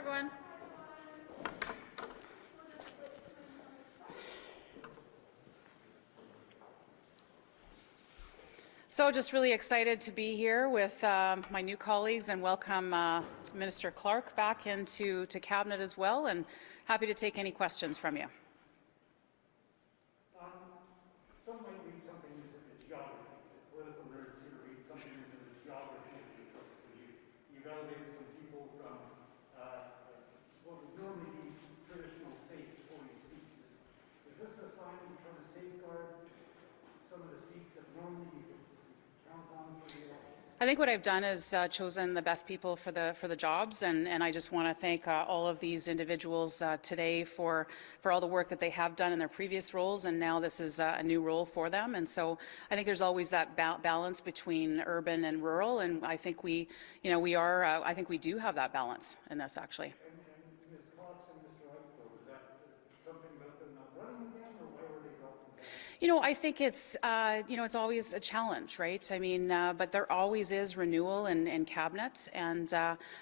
everyone. So just really excited to be here with my new colleagues and welcome Minister Clark back into Cabinet as well, and happy to take any questions from you. Some might read something into the geography. Political nerds here read something into the geography of your book. So you've elevated some people from what would normally be traditional safe 40 seats. Is this a sign you're trying to safeguard some of the seats that normally you could count on for the election? I think what I've done is chosen the best people for the jobs, and I just want to thank all of these individuals today for all the work that they have done in their previous roles, and now this is a new role for them. And so I think there's always that balance between urban and rural, and I think we do have that balance in this actually. And Ms. Cox and Mr. Eichel, was that something about them not running again, or why were they dropping back? I think it's it's always a challenge, right? I mean, but there always is renewal in cabinet, and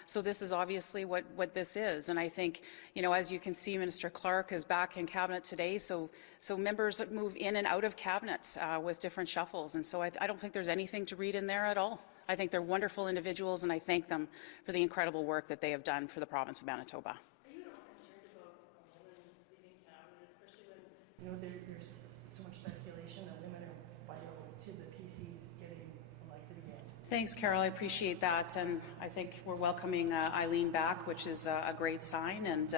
so this is obviously what this is. And I think, as you can see, Minister Clark is back in cabinet today, so members move in and out of cabinet with different shuffles, and so I don't think there's anything to read in there at all. I think they're wonderful individuals, and I thank them for the incredible work that they have done for the province of Manitoba. Are you at all concerned about women leaving cabinet, especially when there's so much speculation that women are vital to the PCs getting elected again? Thanks, Carol. I appreciate that, and I think we're welcoming Eileen back, which is a great sign. And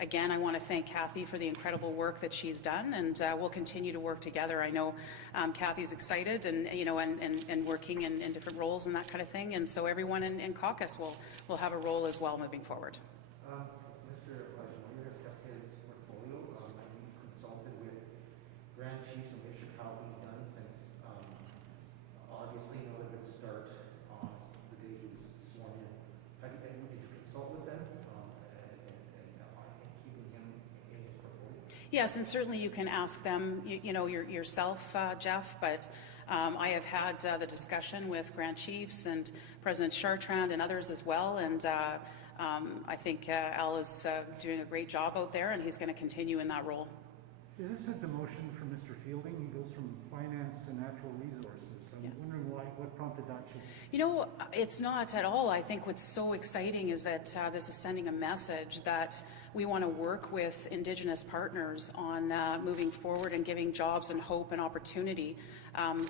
again, I want to thank Kathy for the incredible work that she's done, and we'll continue to work together. I know Kathy's excited, and and working in different roles and that kind of thing. And so everyone in caucus will have a role as well moving forward. Mr. When you discussed his portfolio, have you consulted with Grand Chiefs and Bishop how he's done since obviously not a good start on the day he was sworn in? Did you consult with them and keeping him in his portfolio? Yes, and certainly you can ask them, yourself, Jeff, but I have had the discussion with Grand Chiefs and President Chartrand and others as well, and I think Al is doing a great job out there, and he's going to continue in that role. Is this a demotion for Mr. Fielding? He goes from finance to natural resources. I'm wondering what prompted that change. It's not at all. I think what's so exciting is that this is sending a message that we want to work with Indigenous partners on moving forward and giving jobs and hope and opportunity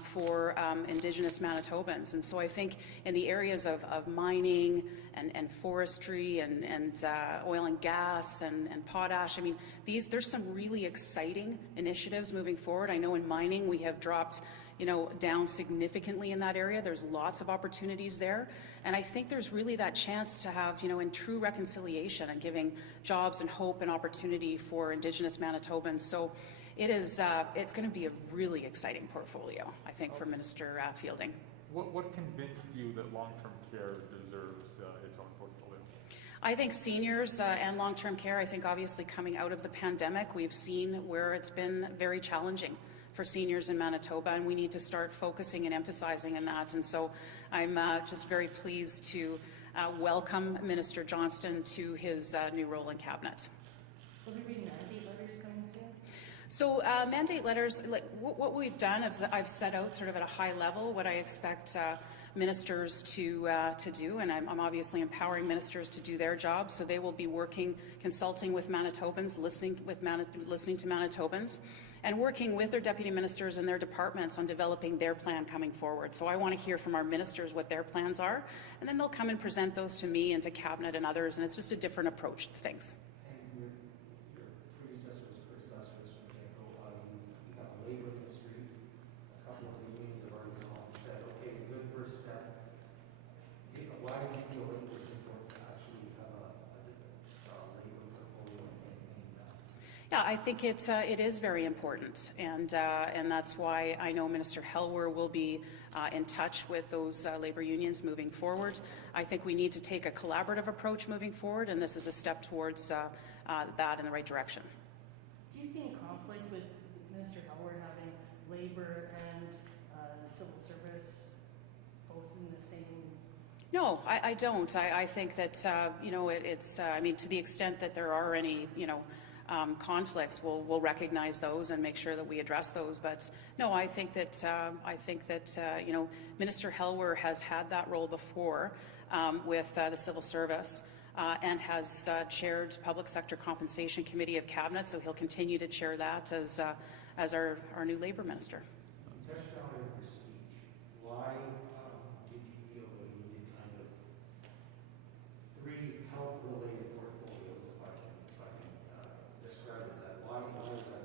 for Indigenous Manitobans. And so I think in the areas of mining and forestry and oil and gas and potash, I mean, there's some really exciting initiatives moving forward. I know in mining we have dropped down significantly in that area. There's lots of opportunities there. And I think there's really that chance to have, in true reconciliation and giving jobs and hope and opportunity for Indigenous Manitobans. So it's going to be a really exciting portfolio, I think, for Minister Fielding. What convinced you that long-term care deserves its own portfolio? I think seniors and long-term care, I think obviously coming out of the pandemic, we've seen where it's been very challenging for seniors in Manitoba, and we need to start focusing and emphasizing in that. And so I'm just very pleased to welcome Minister Johnston to his new role in Cabinet. Will there be mandate letters coming soon? So mandate letters, like what we've done is I've set out sort of at a high level what I expect ministers to do, and I'm obviously empowering ministers to do their job. So they will be working, consulting with Manitobans, listening to Manitobans, and working with their deputy ministers and their departments on developing their plan coming forward. So I want to hear from our ministers what their plans are, and then they'll come and present those to me and to Cabinet and others, and it's just a different approach to things. And your predecessors from the get-go, you got the labor industry. A couple of the unions have already come out and said, okay, good first step. Why do you feel it was important to actually have a labor portfolio Yeah, I think it is very important, and that's why I know Minister Helwer will be in touch with those labour unions moving forward. I think we need to take a collaborative approach moving forward, and this is a step towards that in the right direction. Do you see any conflict with Minister Helwer having labour and the civil service both in the same No, I don't. I think that, you know, it's, I mean, to the extent that there are any, you know, conflicts, we'll recognize those and make sure that we address those. But no, I think that, you know, Minister Helwer has had that role before with the civil service and has chaired Public Sector Compensation Committee of Cabinet, so he'll continue to chair that as our new Labour Minister. You touched on it in your speech. Why did you feel that you needed kind of 3 health-related portfolios, if I can describe it that? Why is that?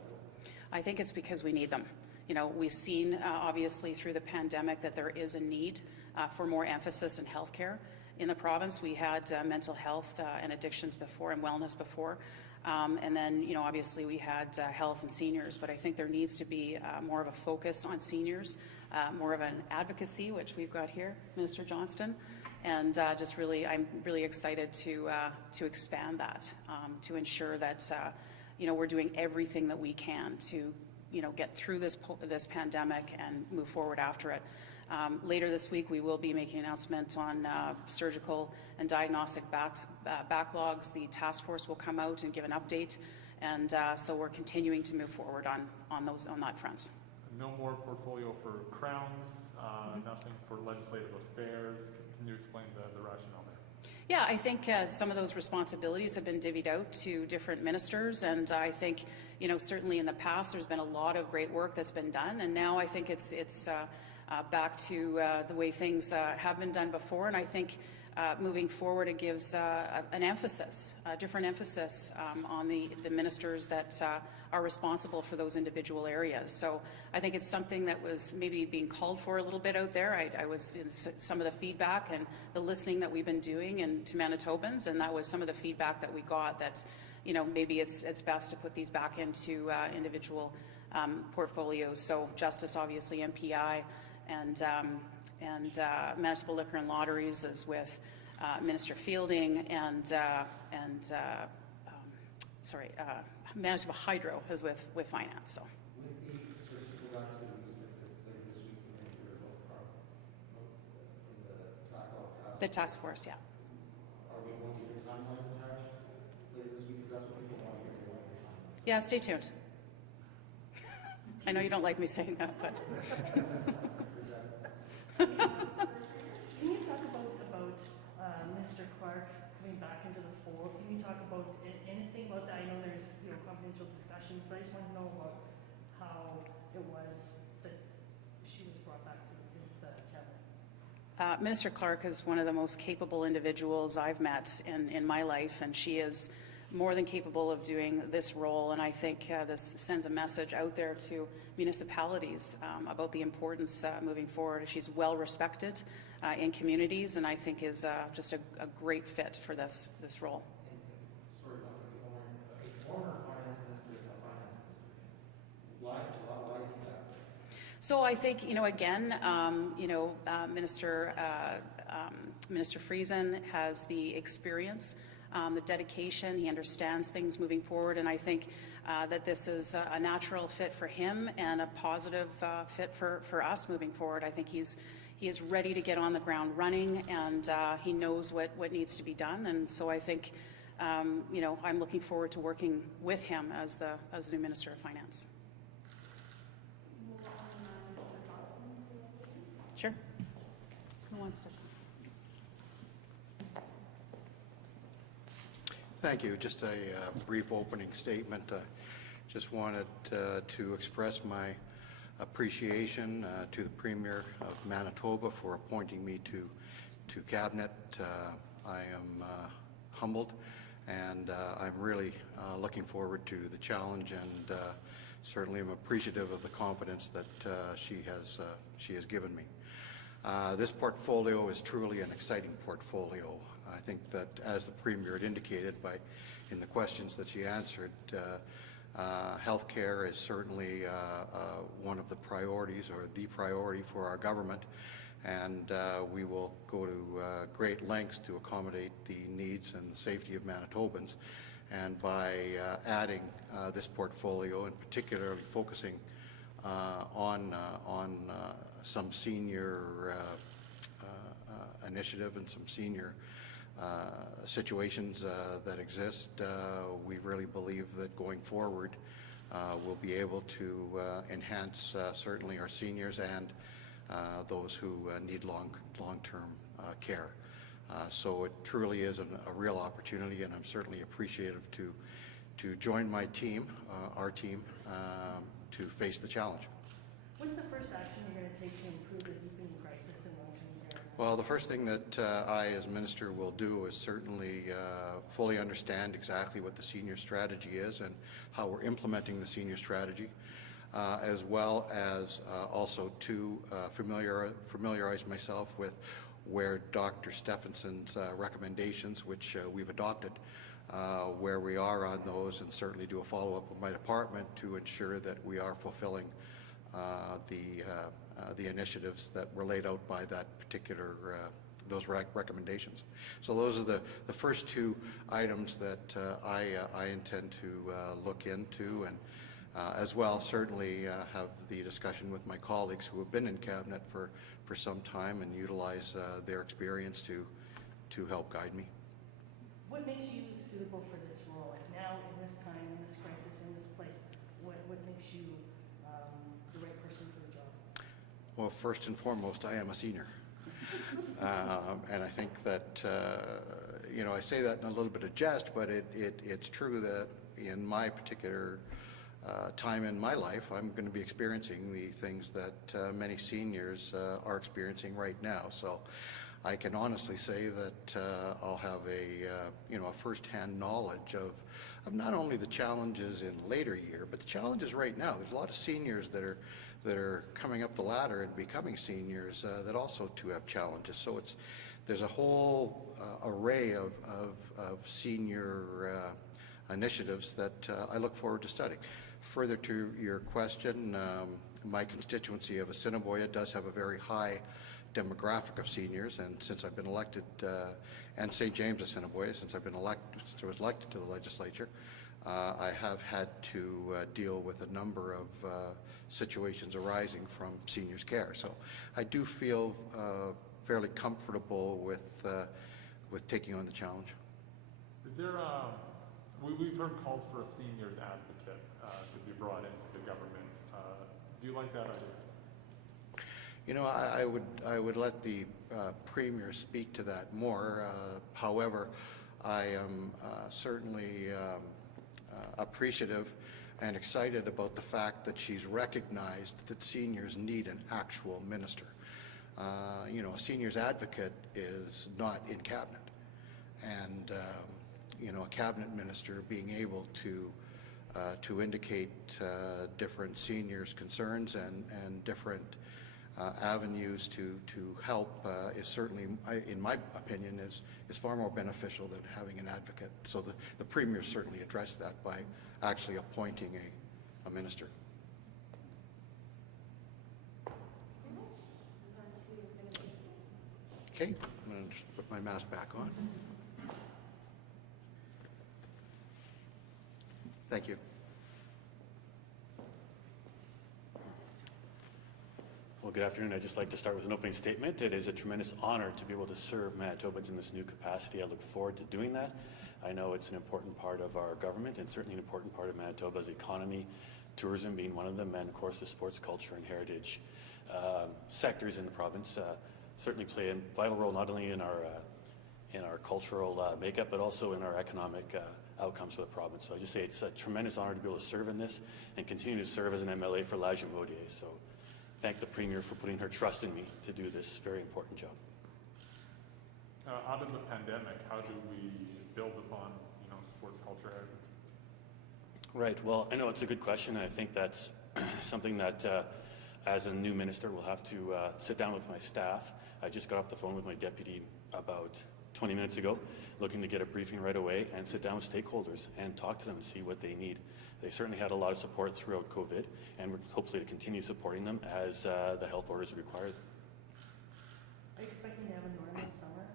I think it's because we need them. You know, we've seen obviously through the pandemic that there is a need for more emphasis in healthcare. In the province, we had mental health and addictions before and wellness before. And then, you know, obviously we had health and seniors, but I think there needs to be more of a focus on seniors, more of an advocacy, which we've got here, Minister Johnston. And just really, I'm really excited to expand that, to ensure that, you know, we're doing everything that we can to, you know, get through this pandemic and move forward after it. Later this week, we will be making an announcement on surgical and diagnostic backlogs. The task force will come out and give an update, and so we're continuing to move forward on that front. No more portfolio for crowns, nothing for legislative affairs. Can you explain the rationale there? Yeah, I think some of those responsibilities have been divvied out to different ministers, and I think, you know, certainly in the past there's been a lot of great work that's been done, and now I think it's back to the way things have been done before, and I think moving forward it gives an emphasis, a different emphasis on the ministers that are responsible for those individual areas. So I think it's something that was maybe being called for a little bit out there. I was in some of the feedback and the listening that we've been doing to Manitobans, and that was some of the feedback that we got, that, you know, maybe it's best to put these back into individual portfolios. So justice, obviously, MPI, and Manitoba Liquor and Lotteries is with Minister Fielding, and Manitoba Hydro is with Finance. So. With the surgical activities that later this week we're going to hear about from the backlog The task force, yeah. Are we going to hear timelines attached later this week? Because that's what people want to hear. They want to hear timelines. Yeah, stay tuned. I know you don't like me saying that, but. Can you talk about Mr. Clark coming back into the fold? Can you talk about anything about that? I know there's, you know, confidential discussions, but I just want to know about how it was that she was brought back to the cabinet. Minister Clark is one of the most capable individuals I've met in my life, and she is more than capable of doing this role, and I think this sends a message out there to municipalities about the importance moving forward. She's well respected in communities, and I think is just a great fit for this role. Sorry, a former finance minister is a finance minister. Why is that? So I think, you know, again, you know, Minister Friesen has the experience, the dedication. He understands things moving forward, and I think that this is a natural fit for him and a positive fit for us moving forward. I think he is ready to get on the ground running, and he knows what needs to be done. And so I think, you know, I'm looking forward to working with him as the new Minister of Finance. Sure. Who wants to? Thank you. Just a brief opening statement. Just wanted to express my appreciation to the Premier of Manitoba for appointing me to Cabinet. I am humbled, and I'm really looking forward to the challenge, and certainly am appreciative of the confidence that she has given me. This portfolio is truly an exciting portfolio. I think that, as the Premier had indicated in the questions that she answered, healthcare is certainly one of the priorities, or the priority for our government, and we will go to great lengths to accommodate the needs and the safety of Manitobans. And by adding this portfolio, and particularly focusing on some senior initiative and some senior situations that exist, we really believe that going forward, we'll be able to enhance certainly our seniors and those who need long-term care. So it truly is a real opportunity, and I'm certainly appreciative to join my team, our team, to face the challenge. What's the first action you're going to take to improve the deepening crisis in long-term care? Well, the first thing that I, as Minister, will do is certainly fully understand exactly what the senior strategy is and how we're implementing the senior strategy, as well as also to familiarize myself with where Dr. Stefanson's recommendations, which we've adopted, where we are on those, and certainly do a follow-up with my department to ensure that we are fulfilling the initiatives that were laid out by that particular those recommendations. So those are the first two items that I intend to look into, and as well certainly have the discussion with my colleagues who have been in cabinet for some time and utilize their experience to help guide me. What makes you suitable for this role? Like now, in this time, in this crisis, in this place, what makes you the right person for the job? Well, first and foremost, I am a senior. And I think that, you know, I say that in a little bit of jest, but it's true that in my particular time in my life, I'm going to be experiencing the things that many seniors are experiencing right now. So I can honestly say that I'll have a first-hand knowledge of not only the challenges in later year, but the challenges right now. There's a lot of seniors that are coming up the ladder and becoming seniors that also too have challenges. So there's a whole array of senior initiatives that I look forward to studying. Further to your question, my constituency of Assiniboia does have a very high demographic of seniors, and since I've been elected, and St. James Assiniboia, since I was elected to the legislature, I have had to deal with a number of situations arising from seniors' care. So I do feel fairly comfortable with taking on the challenge. Is there we've heard calls for a seniors advocate to be brought into the government. Do you like that idea? You know, I would let the Premier speak to that more. However, I am certainly appreciative and excited about the fact that she's recognized that seniors need an actual minister. You know, a seniors advocate is not in cabinet, and you know, a cabinet minister being able to indicate different seniors' concerns and different avenues to help is certainly, in my opinion, is far more beneficial than having an advocate. So the Premier certainly addressed that by actually appointing a minister. Okay, I'm going to just put my mask back on. Thank you. Well, good afternoon. I'd just like to start with an opening statement. It is a tremendous honor to be able to serve Manitobans in this new capacity. I look forward to doing that. I know it's an important part of our government and certainly an important part of Manitoba's economy, tourism being one of them, and of course the sports, culture, and heritage sectors in the province certainly play a vital role not only in our cultural makeup, but also in our economic outcomes for the province. So I just say it's a tremendous honor to be able to serve in this and continue to serve as an MLA for Lagimodier. So thank the Premier for putting her trust in me to do this very important job. Out of the pandemic, how do we build upon, you know, sports culture heritage? Right. Well, I know it's a good question, and I think that's something that, as a new minister, we'll have to sit down with my staff. I just got off the phone with my deputy about 20 minutes ago, looking to get a briefing right away and sit down with stakeholders and talk to them and see what they need. They certainly had a lot of support throughout COVID, and we're hopefully to continue supporting them as the health orders require. Are you expecting to have a normal summer?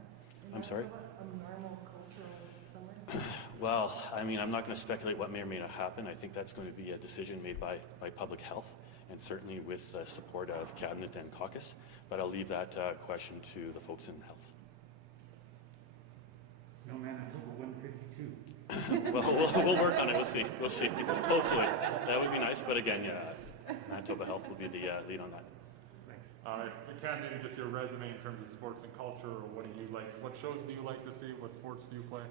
I'm sorry? A normal cultural summer? Well, I mean, I'm not going to speculate what may or may not happen. I think that's going to be a decision made by public health, and certainly with the support of cabinet and caucus. But I'll leave that question to the folks in health. No, Manitoba 152. Well, we'll work on it. We'll see. We'll see. Hopefully, that would be nice. But again, yeah, Manitoba Health will be the lead on that. Thanks. Ken, maybe just your resume in terms of sports and culture, or what do you like? What shows do you like to see? What sports do you play?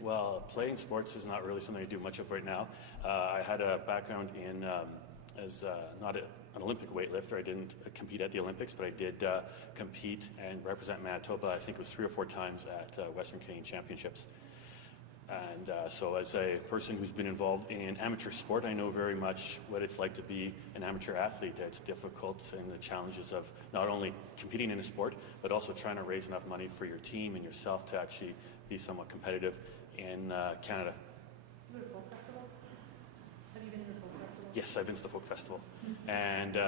Well, playing sports is not really something I do much of right now. I had a background in as not an Olympic weightlifter. I didn't compete at the Olympics, but I did compete and represent Manitoba. I think it was 3 or 4 times at Western Canadian Championships. And so as a person who's been involved in amateur sport, I know very much what it's like to be an amateur athlete. It's difficult, and the challenges of not only competing in a sport, but also trying to raise enough money for your team and yourself to actually be somewhat competitive in Canada. Is it a folk festival? Have you been to the folk festival? Yes, I've been to the folk festival. And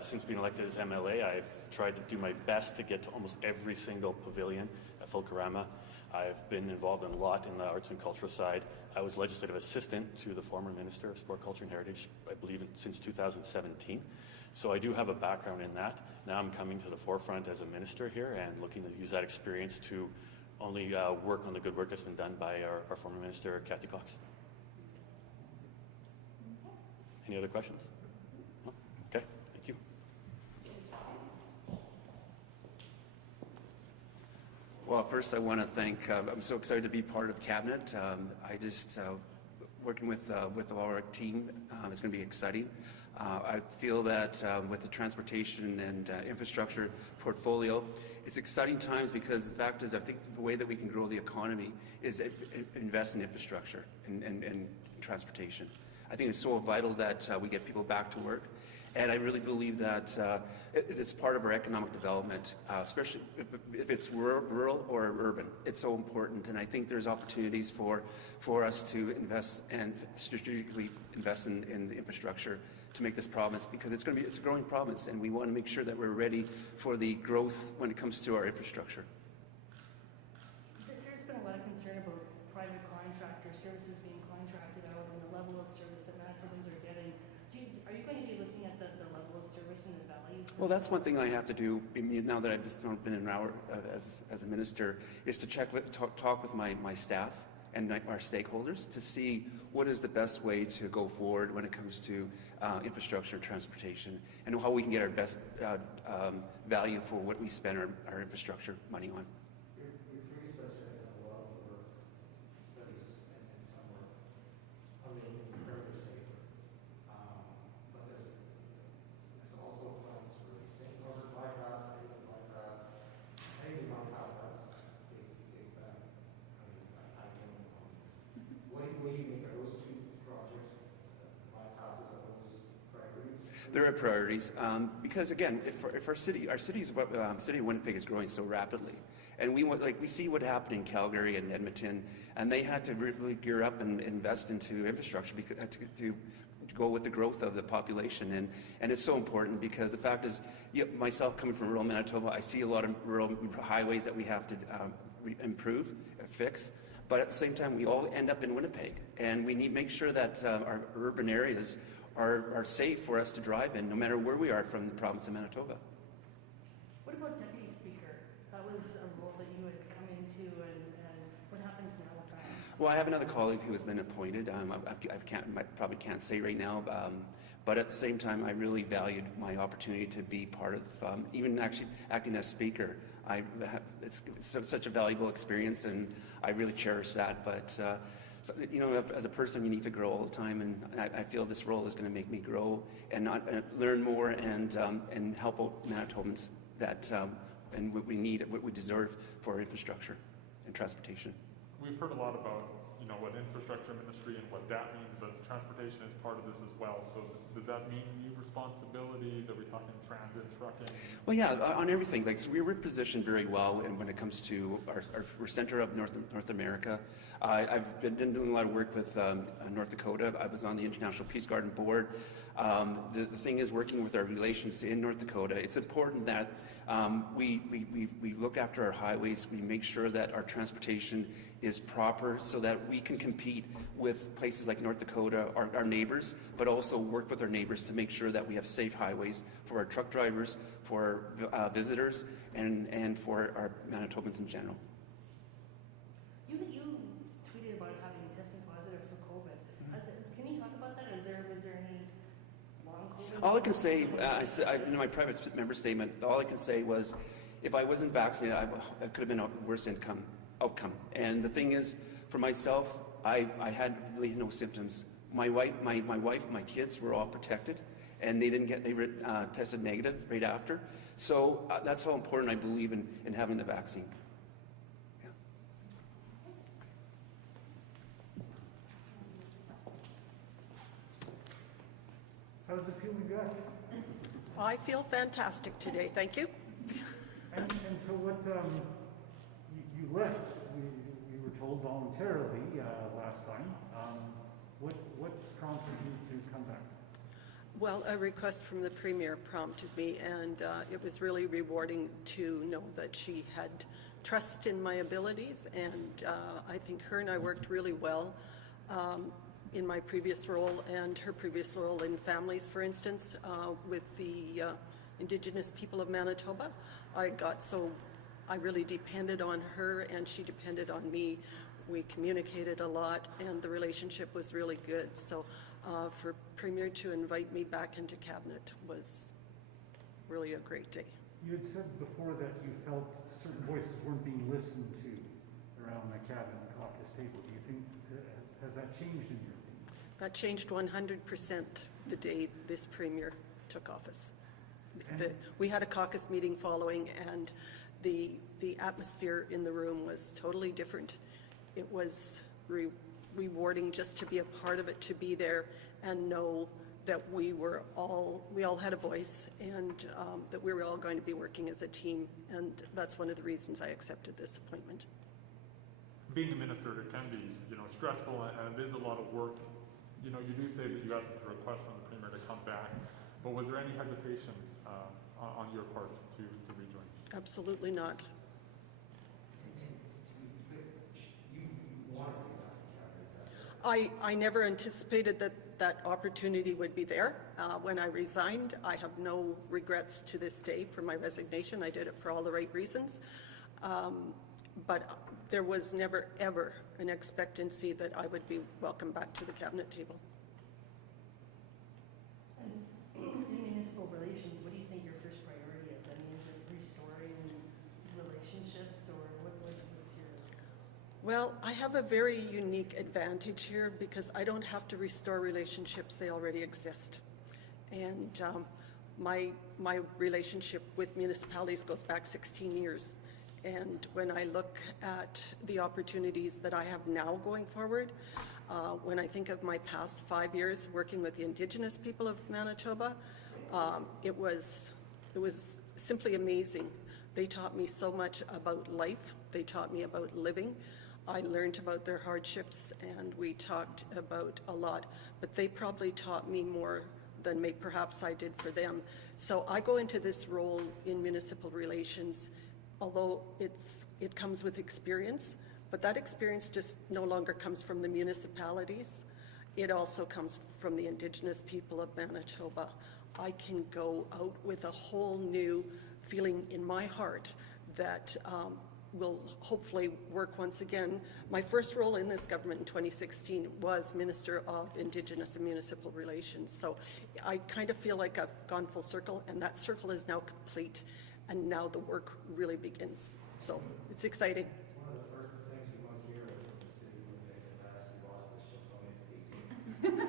since being elected as MLA, I've tried to do my best to get to almost every single pavilion at Folklorama. I've been involved in a lot in the arts and cultural side. I was legislative assistant to the former Minister of Sport, Culture and Heritage, I believe since 2017. So I do have a background in that. Now I'm coming to the forefront as a minister here and looking to use that experience to only work on the good work that's been done by our former Minister, Kathy Cox. Any other questions? No? Okay, thank you. Well, first I want to thank, I'm so excited to be part of Cabinet. Working with our team is going to be exciting. I feel that with the transportation and infrastructure portfolio, it's exciting times because the fact is I think the way that we can grow the economy is invest in infrastructure and transportation. I think it's so vital that we get people back to work. And I really believe that it's part of our economic development, especially if it's rural or urban. It's so important, and I think there's opportunities for us to invest and strategically invest in the infrastructure to make this province, because it's a growing province, and we want to make sure that we're ready for the growth when it comes to our infrastructure. There's been a lot of concern about private contractor services being contracted out and the level of service that Manitobans are getting. Are you going to be looking at the level of service and the value? Well, that's one thing I have to do now that I've just been in our, as a minister, is to talk with my staff and our stakeholders to see what is the best way to go forward when it comes to infrastructure and transportation, and how we can get our best value for what we spend our infrastructure money on. Your predecessor had done a lot of work, studies, and some work on making it further safer. But there's also plans for the St. Norbert bypass, Edmonton bypass. Anything bypass, it's bad. I don't know. What do you make of those two projects, the bypasses, of those priorities? There are priorities because, again, if our city of Winnipeg is growing so rapidly, and we see what happened in Calgary and Edmonton, and they had to really gear up and invest into infrastructure because to go with the growth of the population, and it's so important because the fact is, myself coming from rural Manitoba, I see a lot of rural highways that we have to improve, fix. But at the same time, we all end up in Winnipeg, and we need to make sure that our urban areas are safe for us to drive in, no matter where we are from the province of Manitoba. What about Deputy Speaker? That was a role that you had come into, and what happens now with that? Well, I have another colleague who has been appointed. I probably can't say right now, but at the same time, I really valued my opportunity to be part of, even actually acting as Speaker. It's such a valuable experience, and I really cherish that. But as a person, you need to grow all the time, and I feel this role is going to make me grow and learn more and help out Manitobans and what we need, what we deserve for our infrastructure and transportation. We've heard a lot about what infrastructure ministry and what that means, but transportation is part of this as well. So does that mean new responsibilities? Are we talking transit, trucking? Well, yeah, on everything. So we were positioned very well, and when it comes to we're center of North America. I've been doing a lot of work with North Dakota. I was on the International Peace Garden Board. The thing is, working with our relations in North Dakota, it's important that we look after our highways. We make sure that our transportation is proper so that we can compete with places like North Dakota, our neighbors, but also work with our neighbors to make sure that we have safe highways for our truck drivers, for visitors, and for our Manitobans in general. You tweeted about having testing positive for COVID. Can you talk about that? Was there any long COVID? All I can say, in my private member statement, all I can say was, if I wasn't vaccinated, it could have been a worse outcome. And the thing is, for myself, I had really no symptoms. My wife, my kids were all protected, and they were tested negative right after. So that's how important I believe in having the vaccine. Yeah. How's it feeling good? I feel fantastic today, thank you. And so what, you left, we were told voluntarily last time. What prompted you to come back? Well, a request from the Premier prompted me, and it was really rewarding to know that she had trust in my abilities, and I think her and I worked really well in my previous role and her previous role in families, for instance, with the Indigenous people of Manitoba. I really depended on her, and she depended on me. We communicated a lot, and the relationship was really good. So for Premier to invite me back into Cabinet was really a great day. You had said before that you felt certain voices weren't being listened to around the Cabinet caucus table. Do you think, has that changed in your opinion? That changed 100% the day this Premier took office. We had a caucus meeting following, and the atmosphere in the room was totally different. It was rewarding just to be a part of it, to be there and know that we all had a voice, and that we were all going to be working as a team, and that's one of the reasons I accepted this appointment. Being a minister, it can be, stressful, and it is a lot of work. You do say that you got the request from the Premier to come back, but was there any hesitation on your part to rejoin? Absolutely not. I never anticipated that opportunity would be there. When I resigned, I have no regrets to this day for my resignation. I did it for all the right reasons. But there was never, ever an expectancy that I would be welcomed back to the Cabinet table. And in municipal relations, what do you think your first priority is? I mean, is it restoring relationships, or what's your... Well, I have a very unique advantage here because I don't have to restore relationships, they already exist. And my relationship with municipalities goes back 16 years. And when I look at the opportunities that I have now going forward, when I think of my past 5 years working with the Indigenous people of Manitoba, it was simply amazing. They taught me so much about life. They taught me about living. I learned about their hardships, and we talked about a lot, but they probably taught me more than perhaps I did for them. So I go into this role in municipal relations, although it comes with experience, but that experience just no longer comes from the municipalities. It also comes from the Indigenous people of Manitoba. I can go out with a whole new feeling in my heart that will hopefully work once again. My first role in this government in 2016 was Minister of Indigenous and Municipal Relations. So I kind of feel like I've gone full circle, and that circle is now complete, and now the work really begins. So it's exciting. One of the first things you want to hear from the city when they ask you, boss, this shit's only 18.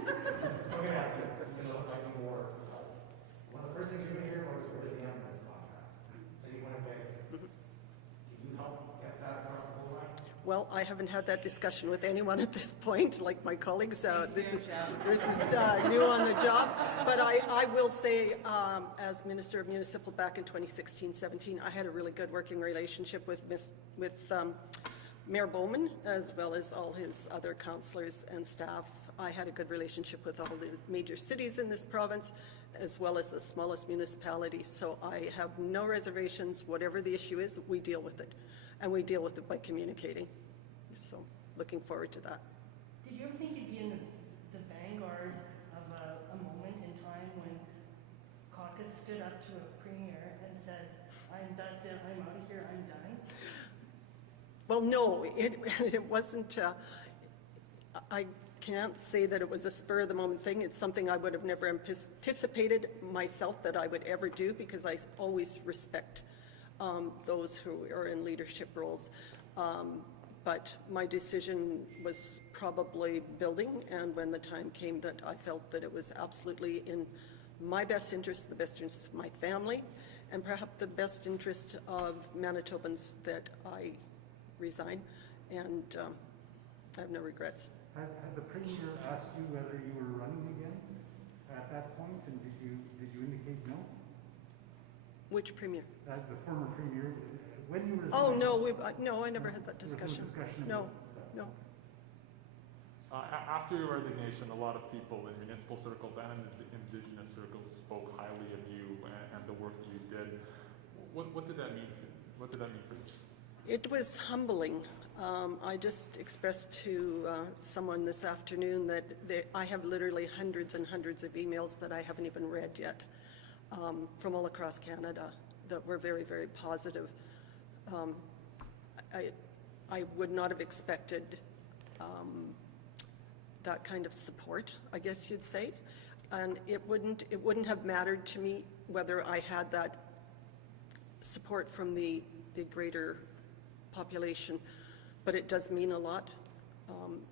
So I'm going to ask you, like more. One of the first things you're going to hear was, where's the ambulance contract? City Winnipeg. Can you help get that across the whole line? Well, I haven't had that discussion with anyone at this point, like my colleagues. This is new on the job. But I will say, as Minister of Municipal back in 2016-17, I had a really good working relationship with Mayor Bowman, as well as all his other councillors and staff. I had a good relationship with all the major cities in this province, as well as the smallest municipalities. So I have no reservations. Whatever the issue is, we deal with it. And we deal with it by communicating. So looking forward to that. Did you ever think you'd be in the vanguard of a moment in time when caucus stood up to a premier and said, that's it, I'm out of here, I'm done? Well, no, it wasn't, I can't say that it was a spur of the moment thing. It's something I would have never anticipated myself that I would ever do, because I always respect those who are in leadership roles. But my decision was probably building, and when the time came that I felt that it was absolutely in my best interest, the best interest of my family, and perhaps the best interest of Manitobans, that I resign, and I have no regrets. Had the Premier asked you whether you were running again at that point, and did you indicate no? Which Premier? The former Premier, when you resigned? Oh, no, no, I never had that discussion. There was no discussion No, about no. After your resignation, a lot of people in municipal circles and Indigenous circles spoke highly of you and the work you did. What did that mean to you? What did that mean for you? It was humbling. I just expressed to someone this afternoon that I have literally hundreds and hundreds of emails that I haven't even read yet from all across Canada that were very, very positive. I would not have expected that kind of support, I guess you'd say, and it wouldn't have mattered to me whether I had that support from the greater population, but it does mean a lot.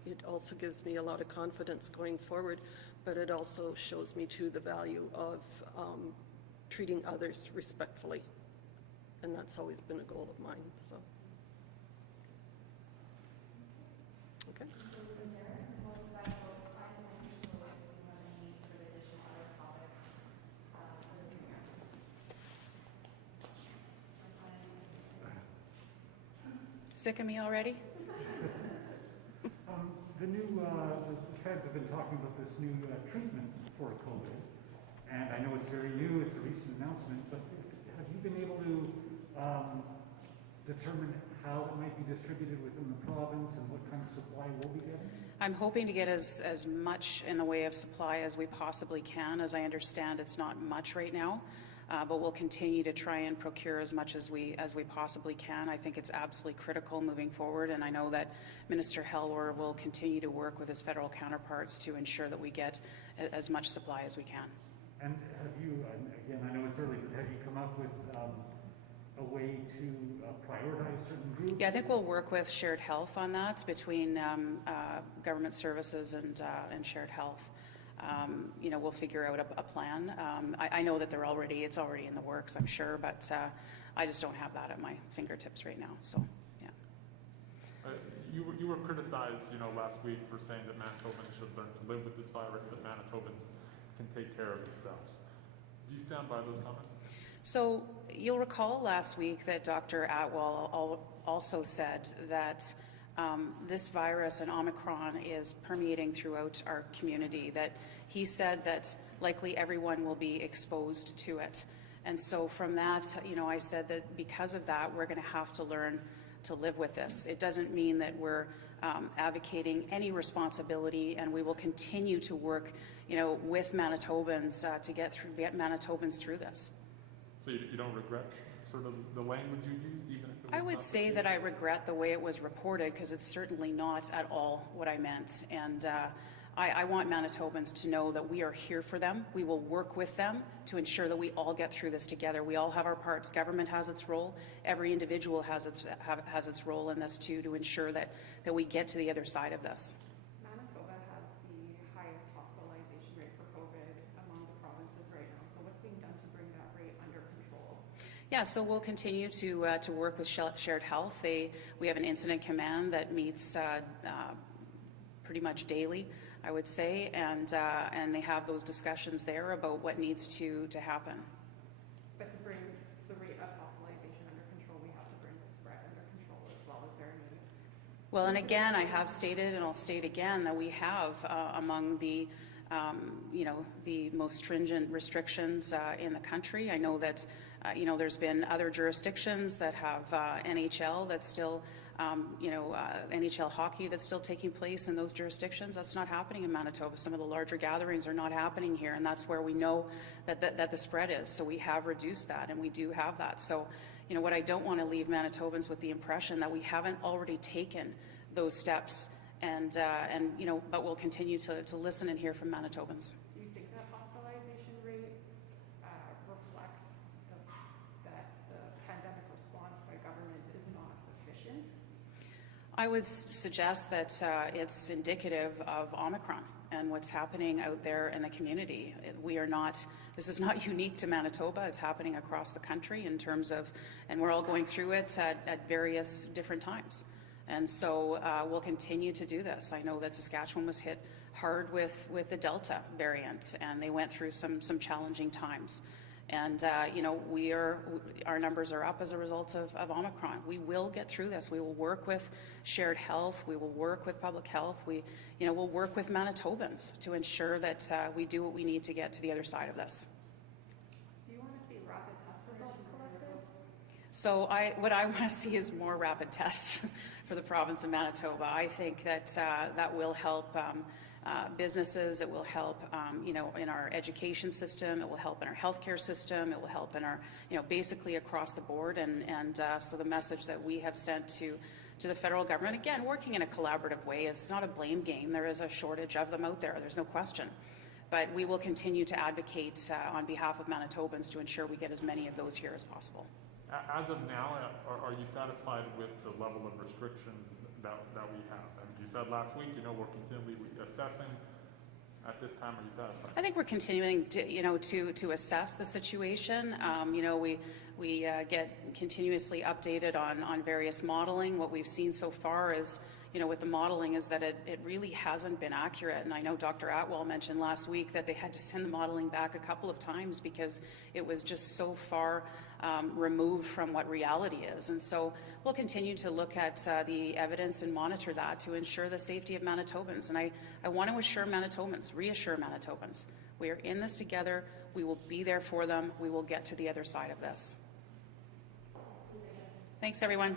It also gives me a lot of confidence going forward, but it also shows me too the value of treating others respectfully, and that's always been a goal of mine. So, okay. Sick of me already? The feds have been talking about this new treatment for COVID, and I know it's very new, it's a recent announcement, but have you been able to determine how it might be distributed within the province and what kind of supply we'll be getting? I'm hoping to get as much in the way of supply as we possibly can. As I understand, it's not much right now. But we'll continue to try and procure as much as we possibly can. I think it's absolutely critical moving forward, and I know that Minister Hellwer will continue to work with his federal counterparts to ensure that we get as much supply as we can. And have you, again, I know it's early, but have you come up with a way to prioritize certain groups? Yeah, I think we'll work with Shared Health on that, between government services and Shared Health. We'll figure out a plan. I know that it's already in the works, I'm sure, but I just don't have that at my fingertips right now. So, yeah. You were criticized, last week for saying that Manitobans should learn to live with this virus, that Manitobans can take care of themselves. Do you stand by those comments? So you'll recall last week that Dr. Atwell also said that this virus and Omicron is permeating throughout our community, that he said that likely everyone will be exposed to it. And so from that, I said that because of that, we're going to have to learn to live with this. It doesn't mean that we're advocating any responsibility, and we will continue to work, with Manitobans to get Manitobans through this. So you don't regret sort of the language you used, even if it was I would say that I regret the way it was reported, because it's certainly not at all what I meant. And I want Manitobans to know that we are here for them. We will work with them to ensure that we all get through this together. We all have our parts. Government has its role. Every individual has its role in this too, to ensure that we get to the other side of this. Manitoba has the highest hospitalization rate for COVID among the provinces right now. So what's being done to bring that rate under control? Yeah, so we'll continue to work with Shared Health. We have an incident command that meets pretty much daily, I would say, and they have those discussions there about what needs to happen. But to bring the rate of hospitalization under control, we have to bring the spread under control as well. Is there any? Well, and again, I have stated, and I'll state again, that we have among the the most stringent restrictions in the country. I know that there's been other jurisdictions that have NHL that's still NHL hockey that's still taking place in those jurisdictions. That's not happening in Manitoba. Some of the larger gatherings are not happening here, and that's where we know that the spread is. So we have reduced that, and we do have that. So, you know, what I don't want to leave Manitobans with the impression that we haven't already taken those steps, and you know, but we'll continue to listen and hear from Manitobans. Do you think that hospitalization rate reflects that the pandemic response by government is not sufficient? I would suggest that it's indicative of Omicron and what's happening out there in the community. We are not, this is not unique to Manitoba, it's happening across the country in terms of, and we're all going through it at various different times. And so we'll continue to do this. I know that Saskatchewan was hit hard with the Delta variant, and they went through some challenging times. And you know, our numbers are up as a result of Omicron. We will get through this. We will work with shared health. We will work with public health. We'll work with Manitobans to ensure that we do what we need to get to the other side of this. Do you want to see rapid test results collected? So what I want to see is more rapid tests for the province of Manitoba. I think that that will help businesses. It will help, you know, in our education system. It will help in our healthcare system. It will help in our, you know, basically across the board. And so the message that we have sent to the federal government, again, working in a collaborative way, is not a blame game. There is a shortage of them out there. There's no question. But we will continue to advocate on behalf of Manitobans to ensure we get as many of those here as possible. As of now, are you satisfied with the level of restrictions that we have? And you said last week, you know, we're continually assessing. At this time, are you satisfied? I think we're continuing to, you know, to assess the situation. You know, we get continuously updated on various modeling. What we've seen so far is, you know, with the modeling is that it really hasn't been accurate. And I know Dr. Atwell mentioned last week that they had to send the modeling back a couple of times because it was just so far removed from what reality is. And so we'll continue to look at the evidence and monitor that to ensure the safety of Manitobans. And I want to assure Manitobans, reassure Manitobans, we are in this together. We will be there for them. We will get to the other side of this. Thanks, everyone.